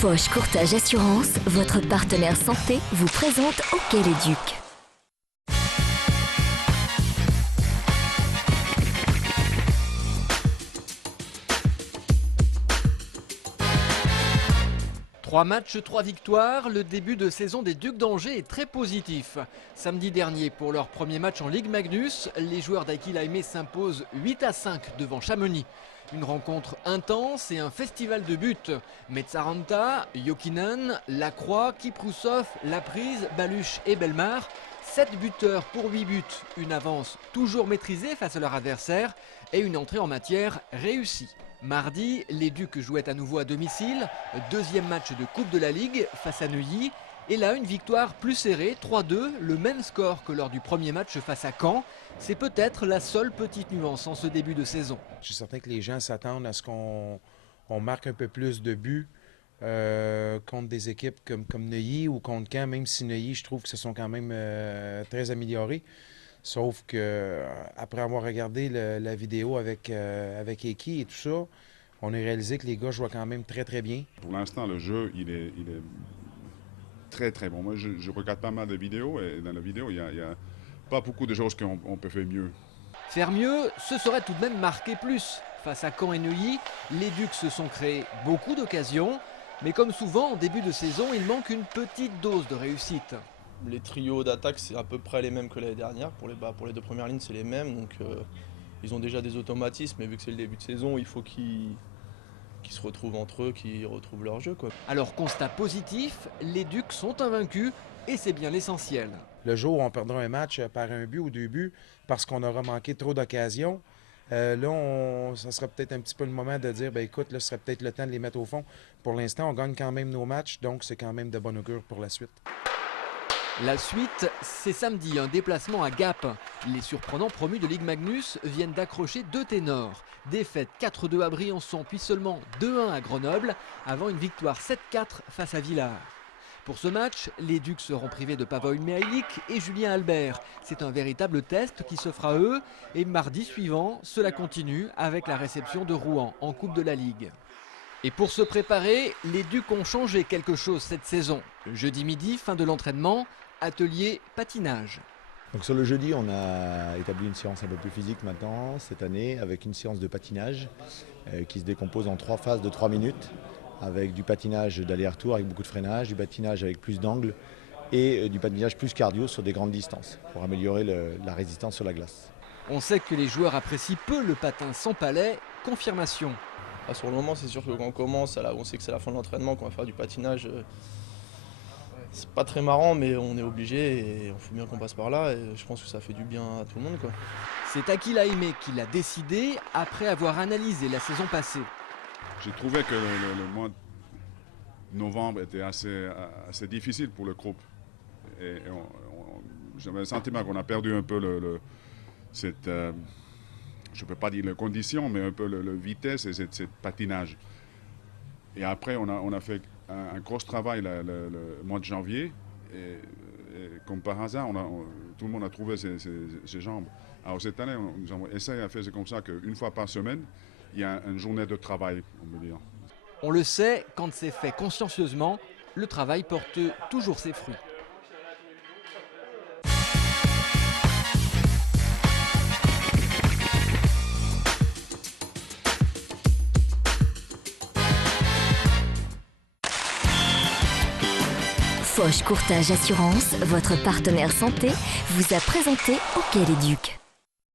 Foch Courtage Assurance, votre partenaire santé, vous présente Hockey-les-Ducs. Trois matchs, 3 victoires, le début de saison des Ducs d'Angers est très positif. Samedi dernier, pour leur premier match en Ligue Magnus, les joueurs d'Aquilaïmé s'imposent 8-5 devant Chamonix. Une rencontre intense et un festival de buts. Metsaranta, Jokinen, Lacroix, Kiproussov, Laprise, Baluch et Belmar. 7 buteurs pour 8 buts, une avance toujours maîtrisée face à leur adversaire et une entrée en matière réussie. Mardi, les Ducs jouaient à nouveau à domicile, deuxième match de Coupe de la Ligue face à Neuilly. Et là, une victoire plus serrée, 3-2, le même score que lors du premier match face à Caen. C'est peut-être la seule petite nuance en ce début de saison. Je suis certain que les gens s'attendent à ce qu'on marque un peu plus de buts contre des équipes comme Neuilly ou contre Caen, même si Neuilly, je trouve que se sont quand même très améliorés. Sauf que après avoir regardé la vidéo avec Eki et tout ça, on a réalisé que les gars jouent quand même très très bien. Pour l'instant, le jeu, il est très très bon. Moi, je regarde pas mal de vidéos et dans la vidéo, il y a pas beaucoup de choses qu'on peut faire mieux. Faire mieux, ce serait tout de même marquer plus. Face à Caen et Neuilly, les Ducs se sont créés beaucoup d'occasions. Mais comme souvent, en début de saison, il manque une petite dose de réussite. Les trios d'attaque, c'est à peu près les mêmes que l'année dernière. Pour les deux premières lignes, c'est les mêmes. Donc, ils ont déjà des automatismes. Mais vu que c'est le début de saison, il faut qu'ils se retrouvent entre eux, qu'ils retrouvent leur jeu, quoi. Alors, constat positif, les Ducs sont invaincus et c'est bien l'essentiel. Le jour où on perdra un match par un but ou 2 buts parce qu'on aura manqué trop d'occasions, là, ça sera peut-être un petit peu le moment de dire, ben écoute, là, ce serait peut-être le temps de les mettre au fond. Pour l'instant, on gagne quand même nos matchs, donc c'est quand même de bon augure pour la suite. La suite, c'est samedi, un déplacement à Gap. Les surprenants promus de Ligue Magnus viennent d'accrocher 2 ténors. Défaite 4-2 à Briançon, puis seulement 2-1 à Grenoble, avant une victoire 7-4 face à Villars. Pour ce match, les Ducs seront privés de Pavoy Mihailik et Julien Albert. C'est un véritable test qui se fera eux. Et mardi suivant, cela continue avec la réception de Rouen en Coupe de la Ligue. Et pour se préparer, les Ducs ont changé quelque chose cette saison. Le jeudi midi, fin de l'entraînement, atelier patinage. Donc sur le jeudi, on a établi une séance un peu plus physique maintenant, cette année, avec une séance de patinage qui se décompose en 3 phases de 3 minutes, avec du patinage d'aller-retour avec beaucoup de freinage, du patinage avec plus d'angle et du patinage plus cardio sur des grandes distances, pour améliorer la résistance sur la glace. On sait que les joueurs apprécient peu le patin sans palais, confirmation. Sur le moment, c'est sûr que quand on commence, on sait que c'est la fin de l'entraînement, qu'on va faire du patinage. C'est pas très marrant, mais on est obligé et il faut bien qu'on passe par là. Et je pense que ça fait du bien à tout le monde, quoi. C'est Aquilaïmé qui l'a décidé après avoir analysé la saison passée. J'ai trouvé que le mois de novembre était assez difficile pour le groupe. Et j'avais le sentiment qu'on a perdu un peu cette... je ne peux pas dire les conditions, mais un peu la vitesse et ce patinage. Et après, on a fait un gros travail le mois de janvier. Et comme par hasard, tout le monde a trouvé ses jambes. Alors cette année, nous avons essayé de faire comme ça qu'une fois par semaine, il y a une journée de travail, on peut dire. On le sait, quand c'est fait consciencieusement, le travail porte toujours ses fruits. Foch Courtage Assurance, votre partenaire santé, vous a présenté Hockey-les-Ducs.